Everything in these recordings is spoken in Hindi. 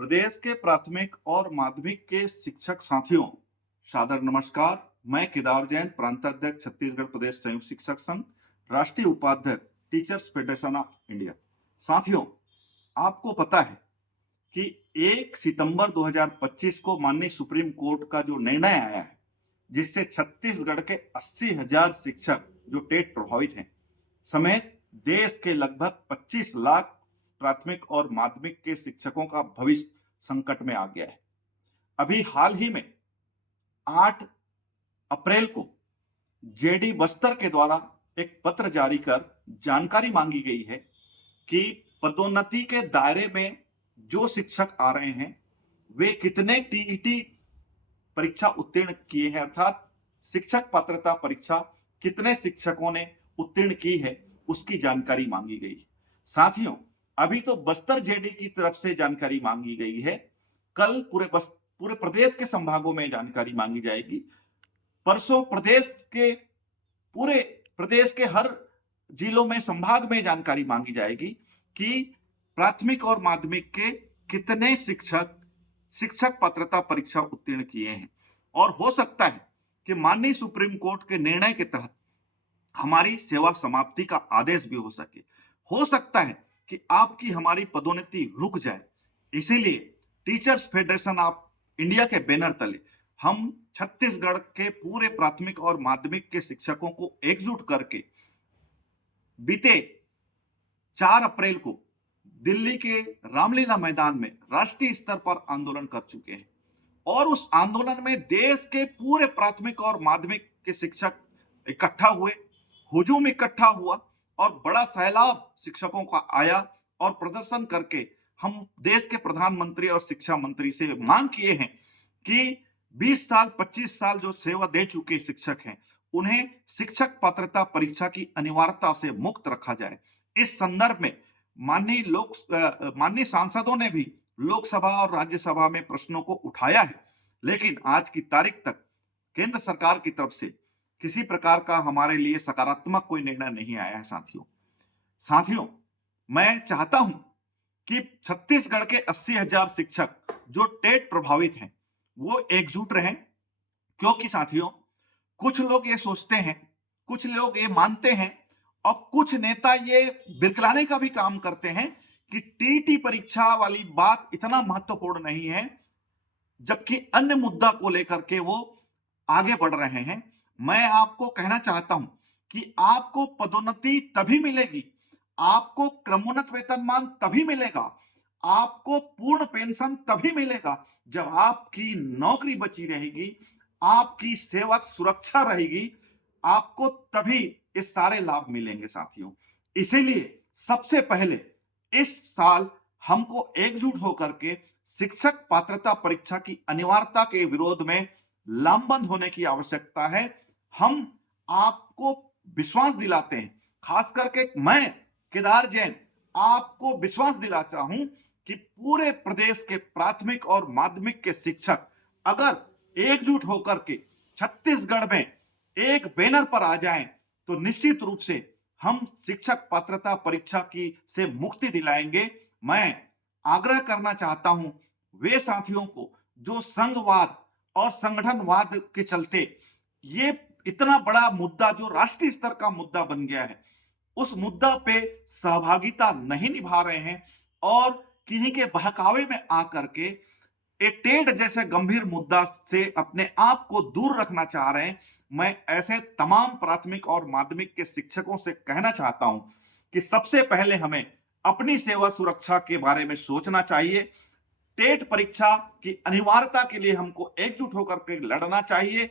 प्रदेश के प्राथमिक और माध्यमिक के शिक्षक साथियों, सादर नमस्कार। मैं केदार जैन, प्रांताध्यक्ष छत्तीसगढ़ प्रदेश संयुक्त शिक्षक संघ, राष्ट्रीय उपाध्यक्ष टीचर्स फेडरेशन ऑफ इंडिया। साथियों, आपको पता है कि 1 सितंबर 2025 को माननीय सुप्रीम कोर्ट का जो निर्णय आया है, जिससे छत्तीसगढ़ के 80,000 शिक्षक जो टेट प्रभावित हैं समेत देश के लगभग 25 लाख प्राथमिक और माध्यमिक के शिक्षकों का भविष्य संकट में आ गया है। अभी हाल ही में 8 अप्रैल को जेडी बस्तर के द्वारा एक पत्र जारी कर जानकारी मांगी गई है कि पदोन्नति के दायरे में जो शिक्षक आ रहे हैं वे कितने टीईटी परीक्षा उत्तीर्ण किए हैं, अर्थात शिक्षक पात्रता परीक्षा कितने शिक्षकों ने उत्तीर्ण की है, उसकी जानकारी मांगी गई। साथियों, अभी तो बस्तर जेडी की तरफ से जानकारी मांगी गई है। कल पूरे प्रदेश के संभागों में जानकारी मांगी जाएगी। परसों पूरे प्रदेश के हर जिलों में, संभाग में जानकारी मांगी जाएगी कि प्राथमिक और माध्यमिक के कितने शिक्षक पात्रता परीक्षा उत्तीर्ण किए हैं। और हो सकता है कि माननीय सुप्रीम कोर्ट के निर्णय के तहत हमारी सेवा समाप्ति का आदेश भी हो सके। हो सकता है कि आपकी हमारी पदोन्नति रुक जाए। इसीलिए टीचर्स फेडरेशन ऑफ इंडिया के बैनर तले हम छत्तीसगढ़ के पूरे प्राथमिक और माध्यमिक के शिक्षकों को एकजुट करके बीते 4 अप्रैल को दिल्ली के रामलीला मैदान में राष्ट्रीय स्तर पर आंदोलन कर चुके हैं। और उस आंदोलन में देश के पूरे प्राथमिक और माध्यमिक के शिक्षक इकट्ठा हुए, हुजूम इकट्ठा हुआ और बड़ा सैलाब शिक्षकों का आया और प्रदर्शन करके हम देश के प्रधानमंत्री और शिक्षा मंत्री से मांग किए हैं कि 20 साल 25 साल जो सेवा दे चुके शिक्षक हैं उन्हें शिक्षक पात्रता परीक्षा की अनिवार्यता से मुक्त रखा जाए। इस संदर्भ में माननीय सांसदों ने भी लोकसभा और राज्यसभा में प्रश्नों को उठाया है, लेकिन आज की तारीख तक केंद्र सरकार की तरफ से किसी प्रकार का हमारे लिए सकारात्मक कोई निर्णय नहीं आया है। साथियों, मैं चाहता हूं कि छत्तीसगढ़ के 80,000 शिक्षक जो टेट प्रभावित हैं वो एकजुट रहें, क्योंकि साथियों, कुछ लोग ये सोचते हैं, कुछ लोग ये मानते हैं और कुछ नेता ये बिरकलाने का भी काम करते हैं कि टीटी परीक्षा वाली बात इतना महत्वपूर्ण नहीं है, जबकि अन्य मुद्दा को लेकर के वो आगे बढ़ रहे हैं। मैं आपको कहना चाहता हूं कि आपको पदोन्नति तभी मिलेगी, आपको क्रमोन्नत वेतनमान तभी मिलेगा, आपको पूर्ण पेंशन तभी मिलेगा जब आपकी नौकरी बची रहेगी, आपकी सेवा सुरक्षा रहेगी, आपको तभी ये सारे लाभ मिलेंगे। साथियों, इसीलिए सबसे पहले इस साल हमको एकजुट होकर के शिक्षक पात्रता परीक्षा की अनिवार्यता के विरोध में लामबंद होने की आवश्यकता है। हम आपको विश्वास दिलाते हैं, खास करके मैं केदार जैन आपको विश्वास दिलाता हूं कि पूरे प्रदेश के प्राथमिक और माध्यमिक के शिक्षक अगर एकजुट होकर के छत्तीसगढ़ में एक बैनर पर आ जाएं तो निश्चित रूप से हम शिक्षक पात्रता परीक्षा की से मुक्ति दिलाएंगे। मैं आग्रह करना चाहता हूं वे साथियों को जो संघवाद और संगठनवाद के चलते ये इतना बड़ा मुद्दा जो राष्ट्रीय स्तर का मुद्दा बन गया है, उस मुद्दा पे सहभागिता नहीं निभा रहे हैं और किन्हीं के बहकावे में आकर के एक टेट जैसे गंभीर मुद्दा से अपने आप को दूर रखना चाह रहे हैं। मैं ऐसे तमाम प्राथमिक और माध्यमिक के शिक्षकों से कहना चाहता हूं कि सबसे पहले हमें अपनी सेवा सुरक्षा के बारे में सोचना चाहिए। टेट परीक्षा की अनिवार्यता के लिए हमको एकजुट होकर के लड़ना चाहिए।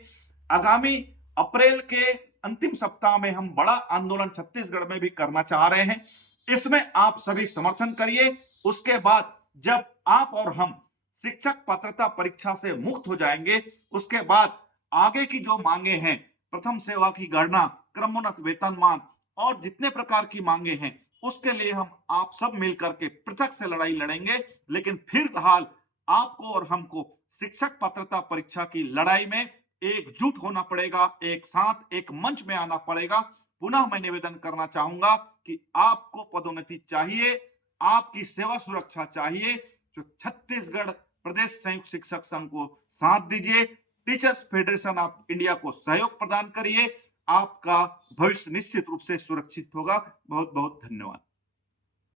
आगामी अप्रैल के अंतिम सप्ताह में हम बड़ा आंदोलन छत्तीसगढ़ में भी करना चाह रहे हैं। इसमें आप सभी समर्थन करिए। उसके बाद जब आप और हम शिक्षक पात्रता परीक्षा से मुक्त हो जाएंगे, उसके बाद आगे की जो मांगे हैं, प्रथम सेवा की गणना, क्रमोन्नत वेतनमान और जितने प्रकार की मांगे हैं, उसके लिए हम आप सब मिलकर के पृथक से लड़ाई लड़ेंगे। लेकिन फिलहाल आपको और हमको शिक्षक पात्रता परीक्षा की लड़ाई में एकजुट होना पड़ेगा, एक साथ एक मंच में आना पड़ेगा। पुनः मैं निवेदन करना चाहूंगा कि आपको पदोन्नति चाहिए, आपकी सेवा सुरक्षा चाहिए, जो छत्तीसगढ़ प्रदेश संयुक्त शिक्षक संघ को साथ दीजिए, टीचर्स फेडरेशन ऑफ इंडिया को सहयोग प्रदान करिए। आपका भविष्य निश्चित रूप से सुरक्षित होगा। बहुत बहुत धन्यवाद।